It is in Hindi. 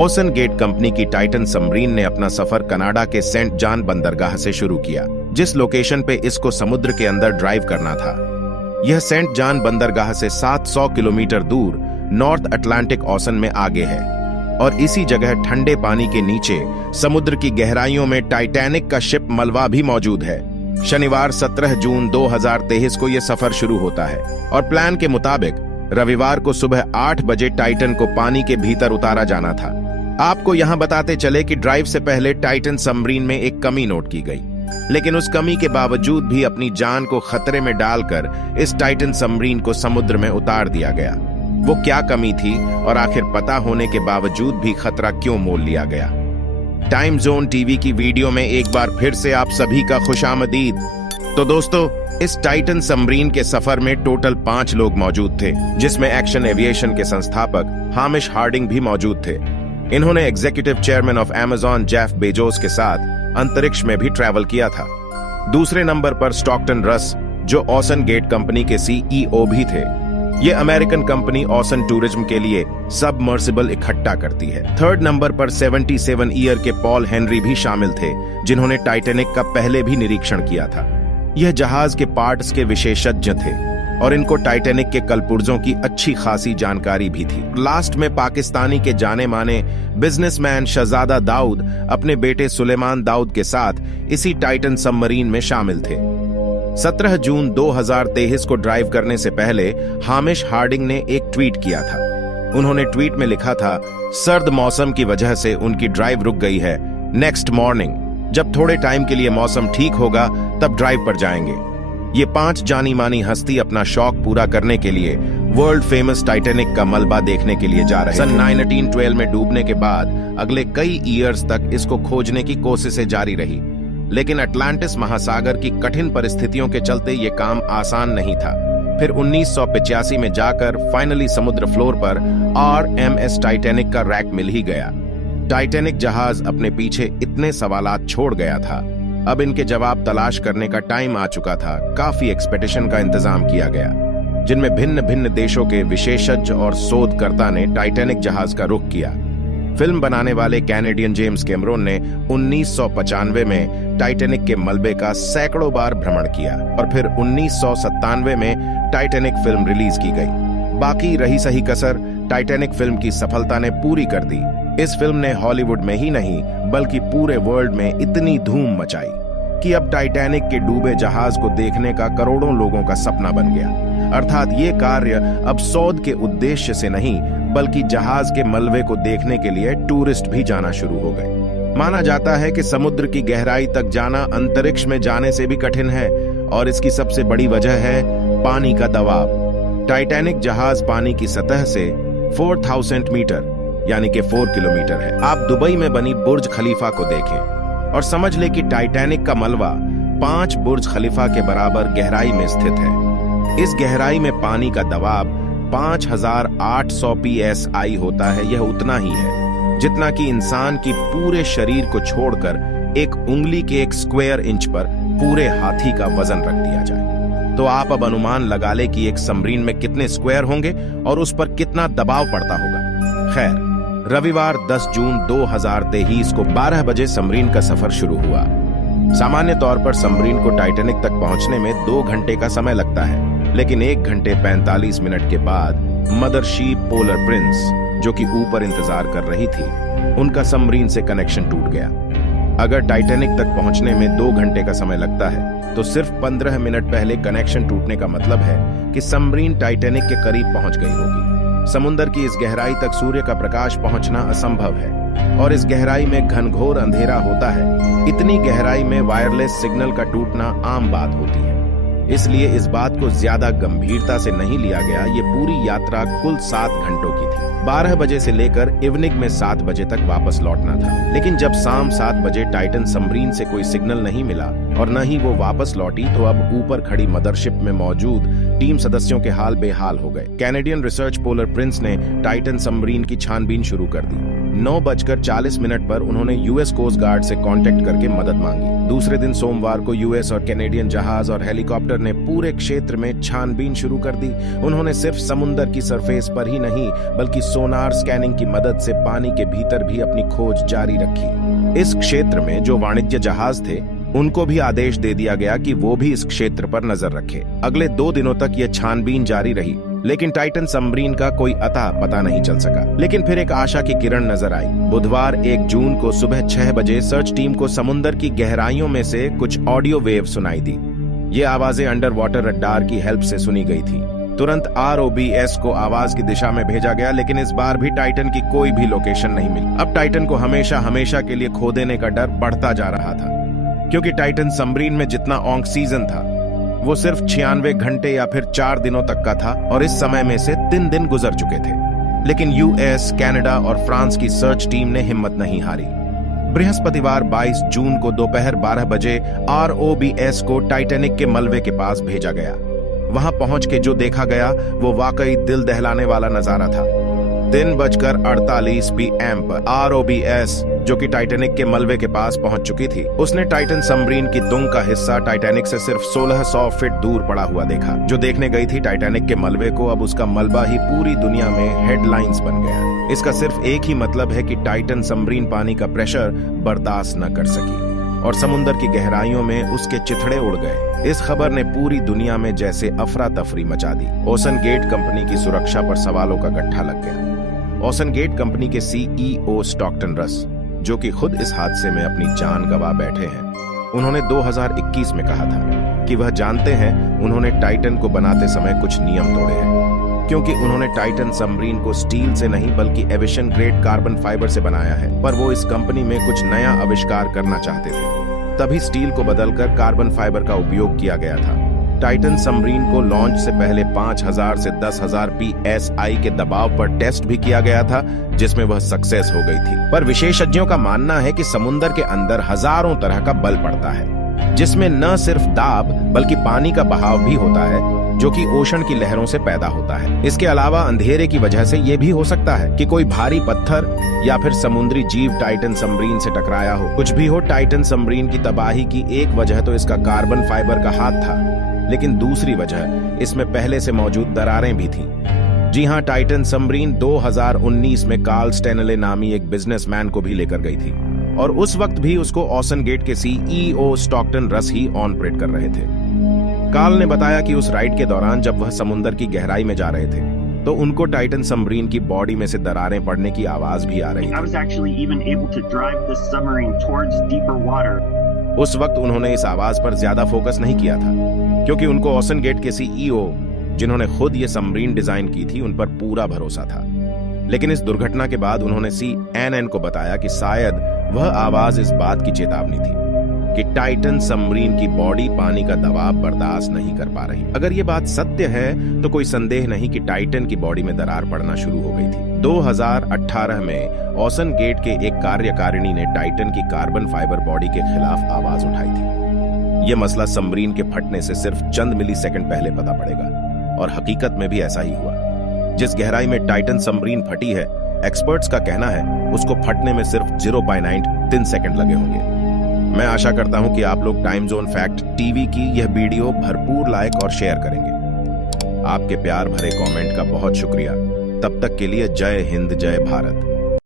ओशन गेट कंपनी की टाइटन सबमरीन ने अपना सफर कनाडा के सेंट जॉन बंदरगाह से शुरू किया, जिस लोकेशन पे इसको समुद्र के अंदर ड्राइव करना था। यह सेंट जॉन बंदरगाह से 700 किलोमीटर दूर नॉर्थ अटलांटिक ओशन में आगे है और इसी जगह ठंडे पानी के नीचे समुद्र की गहराइयों में टाइटैनिक का शिप मलबा भी मौजूद है। शनिवार 17 जून 2023 को यह सफर शुरू होता है और प्लान के मुताबिक रविवार को सुबह 8 बजे टाइटन को पानी के भीतर उतारा जाना था। आपको यहां बताते चले कि ड्राइव से पहले टाइटन सबमरीन में एक कमी नोट की गई, लेकिन उस कमी के बावजूद भी अपनी जान को खतरे में डालकर इस टाइटन सबमरीन को समुद्र में उतार दिया गया। वो क्या कमी थी और आखिर पता होने के बावजूद भी खतरा क्यों मोल लिया गया? टाइम जोन टीवी की वीडियो में एक बार फिर से आप सभी का खुशामदीद। तो दोस्तों, इस टाइटन सबमरीन के सफर में टोटल 5 लोग मौजूद थे, जिसमें एक्शन एविएशन के संस्थापक हामिश हार्डिंग भी मौजूद थे। इन्होंने executive chairman of Amazon Jeff Bezos के साथ अंतरिक्ष में भी ट्रैवल किया था। दूसरे नंबर पर स्टॉकटन रस, जो ओशन गेट कंपनी के CEO भी थे। ये अमेरिकन कंपनी ओशन टूरिज्म के लिए सबमर्सिबल इकट्ठा करती है। थर्ड नंबर पर 77 ईयर के पॉल हेनरी भी शामिल थे, जिन्होंने टाइटैनिक का पहले भी निरीक्षण किया था। यह जहाज के पार्ट्स के विशेषज्ञ थे और इनको टाइटैनिक के कलपुर्जों की अच्छी खासी जानकारी भी थी। लास्ट में पाकिस्तानी के जाने माने बिजनेसमैन शहजादा दाऊद अपने बेटे सुलेमान दाऊद के साथ इसी टाइटन सबमरीन में शामिल थे। 17 जून 2023 को ड्राइव करने से पहले हामिश हार्डिंग ने एक ट्वीट किया था। उन्होंने ट्वीट में लिखा था, सर्द मौसम की वजह से उनकी ड्राइव रुक गई है। नेक्स्ट मॉर्निंग जब थोड़े टाइम के लिए मौसम ठीक होगा तब ड्राइव पर जाएंगे। ये 5 जानी मानी हस्ती अपना शौक पूरा करने के लिए वर्ल्ड फेमस टाइटैनिक का मलबा देखने के लिए जा रहे हैं। सन 1912 में डूबने के बाद अगले कई ईयर्स तक इसको खोजने की कोशिशें जारी रही, लेकिन अटलांटिस महासागर की कठिन परिस्थितियों के चलते ये काम आसान नहीं था। फिर 1985 में जाकर फाइनली समुद्र फ्लोर पर RMS टाइटैनिक का रैक मिल ही गया। टाइटैनिक जहाज अपने पीछे इतने सवालात छोड़ गया था, अब इनके जवाब तलाश करने का टाइम आ चुका था। काफी एक्सपेडिशन का इंतजाम किया गया, जिनमें भिन्न भिन्न देशों के विशेषज्ञ और शोधकर्ता ने टाइटैनिक जहाज का रुख किया। फिल्म बनाने वाले कैनेडियन जेम्स कैमरून ने 1995 में टाइटैनिक के मलबे का सैकड़ों बार भ्रमण किया और फिर 1997 में टाइटैनिक फिल्म रिलीज की गई। बाकी रही सही कसर टाइटैनिक फिल्म की सफलता ने पूरी कर दी। इस फिल्म ने हॉलीवुड में ही नहीं बल्कि पूरे वर्ल्ड में इतनी धूम मचाई कि अब टाइटैनिक के डूबे जहाज को देखने का करोड़ों लोगों का सपना बन गया। अर्थात ये कार्य अब सौद के उद्देश्य से नहीं बल्कि जहाज के मलबे को देखने के लिए टूरिस्ट भी जाना शुरू हो गए। माना जाता है कि समुद्र की गहराई तक जाना अंतरिक्ष में जाने से भी कठिन है और इसकी सबसे बड़ी वजह है पानी का दबाव। टाइटैनिक जहाज पानी की सतह से 4000 मीटर यानी कि 4 किलोमीटर है। आप दुबई में बनी बुर्ज खलीफा को देखें और समझ ले कि टाइटैनिक का मलबा 5 बुर्ज खलीफा के बराबर गहराई में स्थित है। इस गहराई में पानी का दबाव 5800 PSI होता है। यह उतना ही है जितना कि इंसान की पूरे शरीर को छोड़कर एक उंगली के 1 स्क्वायर इंच पर पूरे हाथी का वजन रख दिया जाए। तो आप अब अनुमान लगा ले कि एक सबमरीन में कितने स्क्वायर होंगे और उस पर कितना दबाव पड़ता होगा। खैर, रविवार 10 जून 2023 को 12 बजे सबमरीन का सफर शुरू हुआ। सामान्य तौर पर सबमरीन को टाइटैनिक तक पहुंचने में 2 घंटे का समय लगता है, लेकिन 1 घंटे 45 मिनट के बाद मदरशिप पोलर प्रिंस, जो कि ऊपर इंतजार कर रही थी, उनका सबमरीन से कनेक्शन टूट गया। अगर टाइटैनिक तक पहुंचने में 2 घंटे का समय लगता है तो सिर्फ 15 मिनट पहले कनेक्शन टूटने का मतलब है कि सबमरीन टाइटैनिक के करीब पहुंच गई होगी। समुद्र की इस गहराई तक सूर्य का प्रकाश पहुंचना असंभव है और इस गहराई में घनघोर अंधेरा होता है। इतनी गहराई में वायरलेस सिग्नल का टूटना आम बात होती है, इसलिए इस बात को ज्यादा गंभीरता से नहीं लिया गया। ये पूरी यात्रा कुल 7 घंटों की थी। 12 बजे से लेकर इवनिंग में 7 बजे तक वापस लौटना था, लेकिन जब शाम 7 बजे टाइटन सबमरीन से कोई सिग्नल नहीं मिला और न ही वो वापस लौटी, तो अब ऊपर खड़ी मदरशिप में मौजूद टीम सदस्यों के हाल बेहाल हो गए। कैनेडियन रिसर्च पोलर प्रिंस ने टाइटन सबमरीन की छानबीन शुरू कर दी। 9:40 पर उन्होंने यूएस कोस्ट गार्ड से कांटेक्ट करके मदद मांगी। दूसरे दिन सोमवार को यूएस और कैनेडियन जहाज और हेलीकॉप्टर ने पूरे क्षेत्र में छानबीन शुरू कर दी। उन्होंने सिर्फ समुद्र की सरफेस पर ही नहीं बल्कि सोनार स्कैनिंग की मदद से पानी के भीतर भी अपनी खोज जारी रखी। इस क्षेत्र में जो वाणिज्य जहाज थे उनको भी आदेश दे दिया गया कि वो भी इस क्षेत्र पर नजर रखे। अगले 2 दिनों तक यह छानबीन जारी रही, लेकिन टाइटन सबमरीन का कोई अता पता नहीं चल सका। लेकिन फिर एक आशा की किरण नजर आई। बुधवार 1 जून को सुबह 6 बजे सर्च टीम को समुद्र की गहराइयों में से कुछ ऑडियो वेव सुनाई दी। ये आवाजें अंडर वाटर रडार की हेल्प से सुनी गई थी। तुरंत ROBS को आवाज की दिशा में भेजा गया, लेकिन इस बार भी टाइटन की कोई भी लोकेशन नहीं मिली। अब टाइटन को हमेशा हमेशा के लिए खो देने का डर बढ़ता जा रहा था, क्योंकि टाइटन सबमरीन में जितना ऑक्सीजन था वो सिर्फ 96 घंटे या फिर 4 दिनों तक का था, और इस समय में से 3 दिन गुजर चुके थे। लेकिन यूएस, कनाडा और फ्रांस की सर्च टीम ने हिम्मत नहीं हारी। बृहस्पतिवार 22 जून को दोपहर 12 बजे ROBS को टाइटैनिक के मलबे के पास भेजा गया। वहां पहुंच के जो देखा गया वो वाकई दिल दहलाने वाला नजारा था। 3:48 PM पर ROBS, जो कि टाइटैनिक के मलबे के पास पहुंच चुकी थी, उसने टाइटन सबमरीन की दुंग का हिस्सा टाइटैनिक से सिर्फ 1600 फीट दूर पड़ा हुआ देखा। जो देखने गई थी टाइटैनिक के मलबे को, अब उसका मलबा ही पूरी दुनिया में हेडलाइंस बन गया। इसका सिर्फ एक ही मतलब है कि टाइटन सबमरीन पानी का प्रेशर बर्दाश्त न कर सकी और समुद्र की गहराइयों में उसके चिथड़े उड़ गए। इस खबर ने पूरी दुनिया में जैसे अफरा तफरी मचा दी। ओशन गेट कंपनी की सुरक्षा पर सवालों का गट्ठा लग गया। ओशन गेट कंपनी के CEO स्टॉकटन रस, जो कि खुद इस हादसे में अपनी जान गंवा बैठे हैं, उन्होंने 2021 में कहा था कि वह जानते हैं उन्होंने टाइटन को बनाते समय कुछ नियम तोड़े हैं, क्योंकि उन्होंने टाइटन सबमरीन को स्टील से नहीं बल्कि एविएशन ग्रेड कार्बन फाइबर से बनाया है। पर वो इस कंपनी में कुछ नया आविष्कार करना चाहते थे, तभी स्टील को बदलकर कार्बन फाइबर का उपयोग किया गया था। टाइटन सबमरीन को लॉन्च से पहले 5000 से 10,000 PSI के दबाव पर टेस्ट भी किया गया था, जिसमें वह सक्सेस हो गई थी। पर विशेषज्ञों का मानना है कि समुद्र के अंदर हजारों तरह का बल पड़ता है, जिसमें न सिर्फ दाब बल्कि पानी का बहाव भी होता है, जो कि ओशन की लहरों से पैदा होता है। इसके अलावा अंधेरे की वजह से यह भी हो सकता है कि कोई भारी पत्थर या फिर समुद्री जीव टाइटन सबमरीन से टकराया हो। कुछ भी हो, टाइटन सबमरीन की तबाही की एक वजह तो इसका कार्बन फाइबर का हाथ था, लेकिन दूसरी वजह इसमें पहले से मौजूद दरारें भी थीं। जी हां, टाइटन सबमरीन 2019 में कार्ल स्टेनले नामी एक बिजनेसमैन को भी लेकर गई थी, और उस वक्त भी उसको ओशन गेट के CEO स्टॉकटन रस ही ऑपरेट कर रहे थे। कार्ल ने बताया कि उस राइड के दौरान जब वह समुद्र की गहराई में जा रहे थे तो उनको टाइटन सबमरीन की बॉडी में से दरारें पड़ने की आवाज भी आ रही थी। उस वक्त उन्होंने इस आवाज पर ज्यादा फोकस नहीं किया था, क्योंकि उनको ओशन गेट के CEO, जिन्होंने खुद ये सबमरीन डिजाइन की थी, उन पर पूरा भरोसा था। लेकिन इस दुर्घटना के बाद उन्होंने CNN को बताया कि शायद वह आवाज इस बात की चेतावनी थी कि टाइटन सबमरीन की बॉडी पानी का दबाव बर्दाश्त नहीं कर पा रही। अगर ये बात सत्य है तो कोई संदेह नहीं कि टाइटन की बॉडी में दरार पड़ना शुरू हो गई थी। 2018 में ओशन गेट के एक कार्यकारिणी ने टाइटन की कार्बन फाइबर बॉडी के खिलाफ आवाज उठाई थी। यह मसला सबमरीन के फटने से सिर्फ चंद मिलीसेकंड पहले पता पड़ेगा, और हकीकत में भी ऐसा ही हुआ। जिस गहराई में टाइटन सबमरीन फटी है, एक्सपर्ट्स का कहना है उसको फटने में सिर्फ 0.93 सेकंड लगे होंगे। मैं आशा करता हूं कि आप लोग टाइम जोन फैक्ट टीवी की यह वीडियो भरपूर लाइक और शेयर करेंगे। आपके प्यार भरे कमेंट का बहुत शुक्रिया। तब तक के लिए जय हिंद, जय भारत।